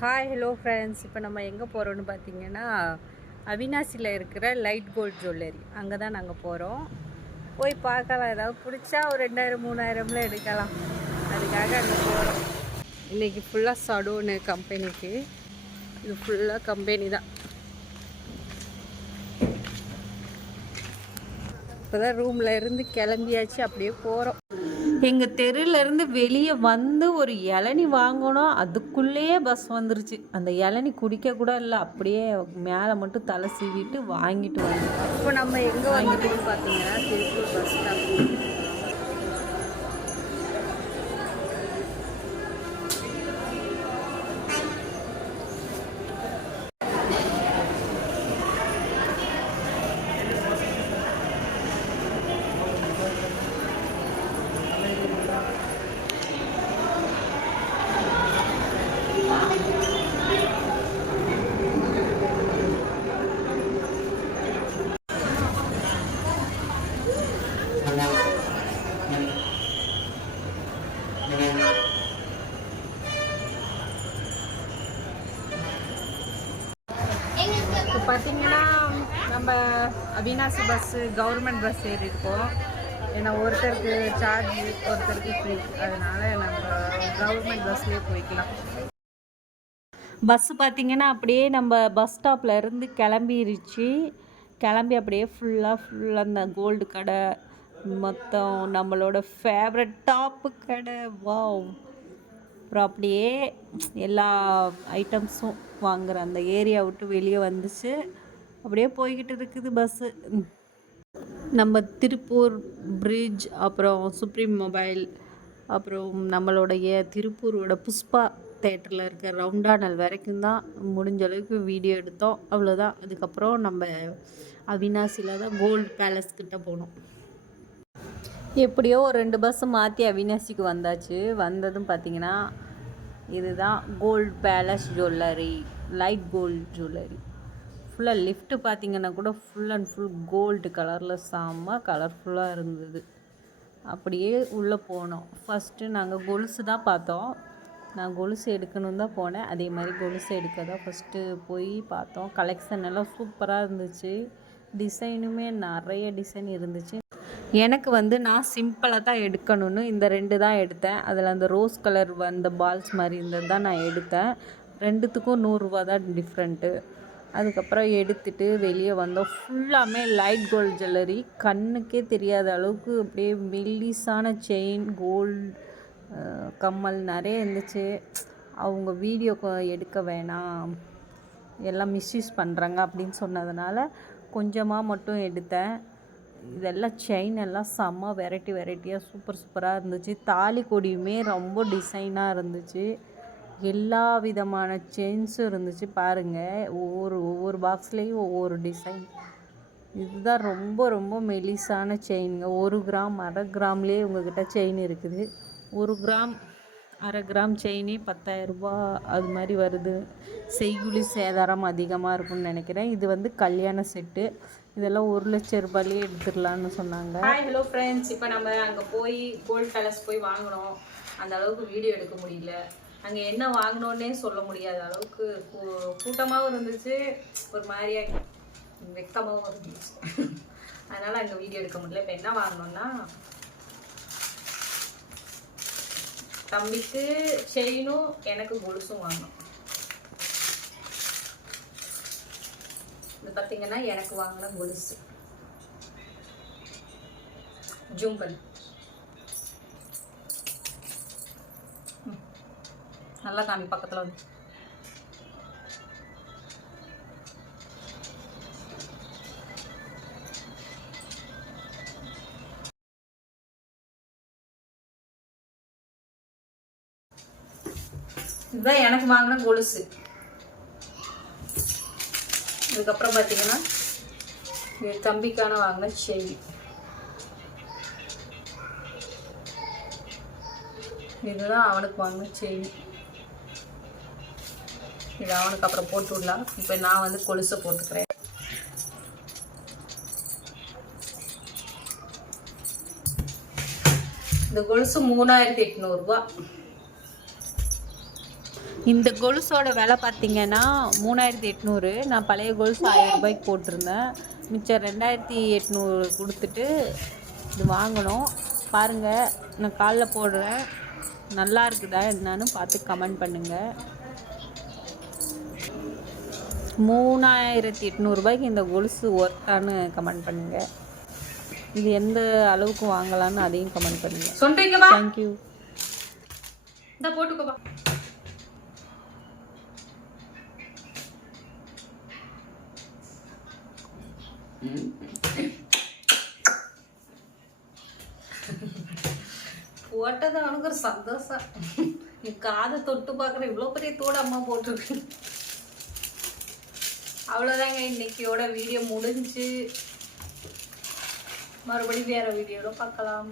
Hi hello friends இப்போ நம்ம எங்கே போகிறோம்னு பார்த்தீங்கன்னா அவினாசியில் இருக்கிற லைட் கோல்ட் ஜுவல்லரி அங்கே தான் நாங்கள் போகிறோம் போய் பார்க்கலாம். ஏதாவது பிடிச்சா ஒரு ரெண்டாயிரம் மூணாயிரம்ல எடுக்கலாம். அதுக்காக அங்கே போகிறோம் இன்றைக்கி ஃபுல்லாக சடோனு கம்பெனிக்கு இது ஃபுல்லாக கம்பெனி தான். இப்போ தான் ரூமில் இருந்து கிளம்பியாச்சு. அப்படியே போகிறோம் எங்கள் தெருலேருந்து வெளியே வந்து ஒரு இளநி வாங்கணும் அதுக்குள்ளேயே பஸ் வந்துருச்சு. அந்த இளநி குடிக்க கூட இல்லை. அப்படியே மேலே மட்டும் தலை சீவிட்டு வாங்கிட்டு வந்தோம் இப்போ நம்ம எங்கே வாங்கிட்டு பார்த்தீங்கன்னா திருப்பூர் பஸ் ஸ்டாப் பார்த்தீங்கன்னா நம்ம அவினாசி பஸ்ஸு கவர்மெண்ட் பஸ் ஏறியிருக்கோம். ஏன்னா ஒருத்தருக்கு சார்ஜ் ஒருத்தருக்கு ஃப்ரீ அதனால நம்ம கவர்மெண்ட் பஸ்லேயே போய்க்கலாம். பஸ்ஸு பார்த்தீங்கன்னா அப்படியே நம்ம பஸ் ஸ்டாப்பில் இருந்து கிளம்பிருச்சு. கிளம்பி அப்படியே ஃபுல்லாக ஃபுல்லாக அந்த கோல்டு கடை மொத்தம் நம்மளோட ஃபேவரட் டாப்பு கடை. வாவ் அப்புறம் அப்படியே எல்லா ஐட்டம்ஸும் வாங்குற அந்த ஏரியா விட்டு வெளியே வந்துச்சு. அப்படியே போய்கிட்டு இருக்குது பஸ்ஸு. நம்ம திருப்பூர் பிரிட்ஜ் அப்புறம் சுப்ரீம் மொபைல் அப்புறம் நம்மளுடைய திருப்பூரோட புஷ்பா தேட்டரில் இருக்க ரவுண்டானல் வரைக்கும் தான் முடிஞ்ச அளவுக்கு வீடியோ எடுத்தோம். அவ்வளோதான் அதுக்கப்புறம் நம்ம அவினாசியில் தான் கோல்டு பேலஸ் கிட்டே போனோம். எப்படியோ ஒரு ரெண்டு பஸ்ஸு மாற்றி அவினாசிக்கு வந்தாச்சு. வந்ததும் பார்த்தீங்கன்னா இதுதான் gold palace jewellery light gold jewellery ஃபுல்லாக லிஃப்ட்டு பார்த்தீங்கன்னா கூட ஃபுல் அண்ட் ஃபுல் கோல்டு கலரில் செம்ம கலர்ஃபுல்லாக இருந்தது. அப்படியே உள்ளே போனோம். ஃபஸ்ட்டு நாங்கள் கொலுசு தான் பார்த்தோம். நான் கொலுசு எடுக்கணும் தான் போனேன். அதே மாதிரி கொலுசு எடுக்க தான் ஃபஸ்ட்டு போய் பார்த்தோம். கலெக்ஷன் எல்லாம் சூப்பராக இருந்துச்சு. டிசைனுமே நிறைய டிசைன் இருந்துச்சு. எனக்கு வந்து நான் சிம்பிளாக தான் எடுக்கணும்னு இந்த ரெண்டு தான் எடுத்தேன். அதில் அந்த ரோஸ் கலர் வந்த பால்ஸ் மாதிரி இருந்தது தான் நான் எடுத்தேன். ரெண்டுத்துக்கும் நூறுரூவா தான் டிஃப்ரெண்ட்டு அதுக்கப்புறம் எடுத்துட்டு வெளியே வந்தோம். ஃபுல்லாமே லைட் கோல்டு ஜுவல்லரி கண்ணுக்கே தெரியாத அளவுக்கு அப்படியே மெல்லிஸான செயின் கோல்டு கம்மல் நிறைய இருந்துச்சு. அவங்க வீடியோ எடுக்க வேணாம். எல்லாம் மிஸ்யூஸ் பண்ணுறாங்க அப்படின்னு சொன்னதுனால கொஞ்சமாக மட்டும் எடுத்தேன். இதெல்லாம் செயின் எல்லாம் செம்ம வெரைட்டி வெரைட்டியாக சூப்பர் சூப்பராக இருந்துச்சு. தாலி கொடியுமே ரொம்ப டிசைனாக இருந்துச்சு. எல்லா விதமான செயின்ஸும் இருந்துச்சு பாருங்கள் ஒவ்வொரு ஒவ்வொரு பாக்ஸ்லேயும் ஒவ்வொரு டிசைன் இதுதான் ரொம்ப ரொம்ப மெலிசான செயினுங்க ஒரு கிராம் அரை கிராம்லேயே உங்ககிட்ட செயின் இருக்குது. ஒரு கிராம் அரை கிராம் செயினே பத்தாயிரரூபா அது மாதிரி வருது. செய்குலி சேதாரம் அதிகமாக இருக்கும்னு நினைக்கிறேன். இது வந்து கல்யாண செட்டு இதெல்லாம் ஒரு லட்சம் ரூபாயிலே எடுத்துடலான்னு சொன்னாங்க. ஹாய் ஹலோ ஃப்ரெண்ட்ஸ் இப்போ நம்ம அங்கே போய் கோல்ட் பேலஸ் போய் வாங்கினோம் அந்த அளவுக்கு வீடியோ எடுக்க முடியல. அங்கே என்ன வாங்கினோன்னே சொல்ல முடியாத அளவுக்கு கூட்டமாகவும் இருந்துச்சு. ஒரு மாதிரியா வெக்கமாகவும் இருந்துச்சு. அதனால் அங்கே வீடியோ எடுக்க முடியல. இப்போ என்ன வாங்கினோன்னா தம்பிக்கு செயினும் எனக்கு கொலுசும் வாங்கணும். பார்த்தீங்கன்னா எனக்கு வாங்கின கொலுசு. ஜூம் பண்ணு நல்லா காமி பக்கத்தில் வந்து. இதுதான் எனக்கு வாங்கின கொலுசு. இதுக்கப்புறம் பார்த்தீங்கன்னா என் தம்பிக்கான வாங்கின செயின் இதுதான் அவனுக்கு வாங்கின செய்தி இது அவனுக்கு அப்புறம் போட்டு விடலாம். இப்போ நான் வந்து கொலுசை போட்டுக்கிறேன். இந்த கொலுசு மூணாயிரத்தி எட்நூறுபா. இந்த கொலுசோட விலை பார்த்தீங்கன்னா மூணாயிரத்தி எட்நூறு. நான் பழைய கொலுசு ஆயிரம் ரூபாய்க்கு போட்டிருந்தேன். மிச்சம் ரெண்டாயிரத்தி எட்நூறு கொடுத்துட்டு இது வாங்கினோம் பாருங்கள் நான் காலைல போடுறேன். நல்லா இருக்குதா என்னன்னு பார்த்து கமெண்ட் பண்ணுங்கள் மூணாயிரத்தி எட்நூறுபாய்க்கு இந்த கொலுசு ஒர்த்தான்னு கமெண்ட் பண்ணுங்கள் இது எந்த அளவுக்கு வாங்கலாம்னு அதையும் கமெண்ட் பண்ணுங்கள் தேங்க்யூ இந்த போட்டுக்கோப்பா. போட்டது அவனுக்கு ஒரு சந்தோஷம். நீ காதை தொட்டு பார்க்குற இவ்வளோ பெரிய தோடு அம்மா போட்டிருக்கு. அவ்வளோதாங்க இன்னைக்கியோட வீடியோ முடிஞ்சு. மறுபடியும் வேற வீடியோட பார்க்கலாம்.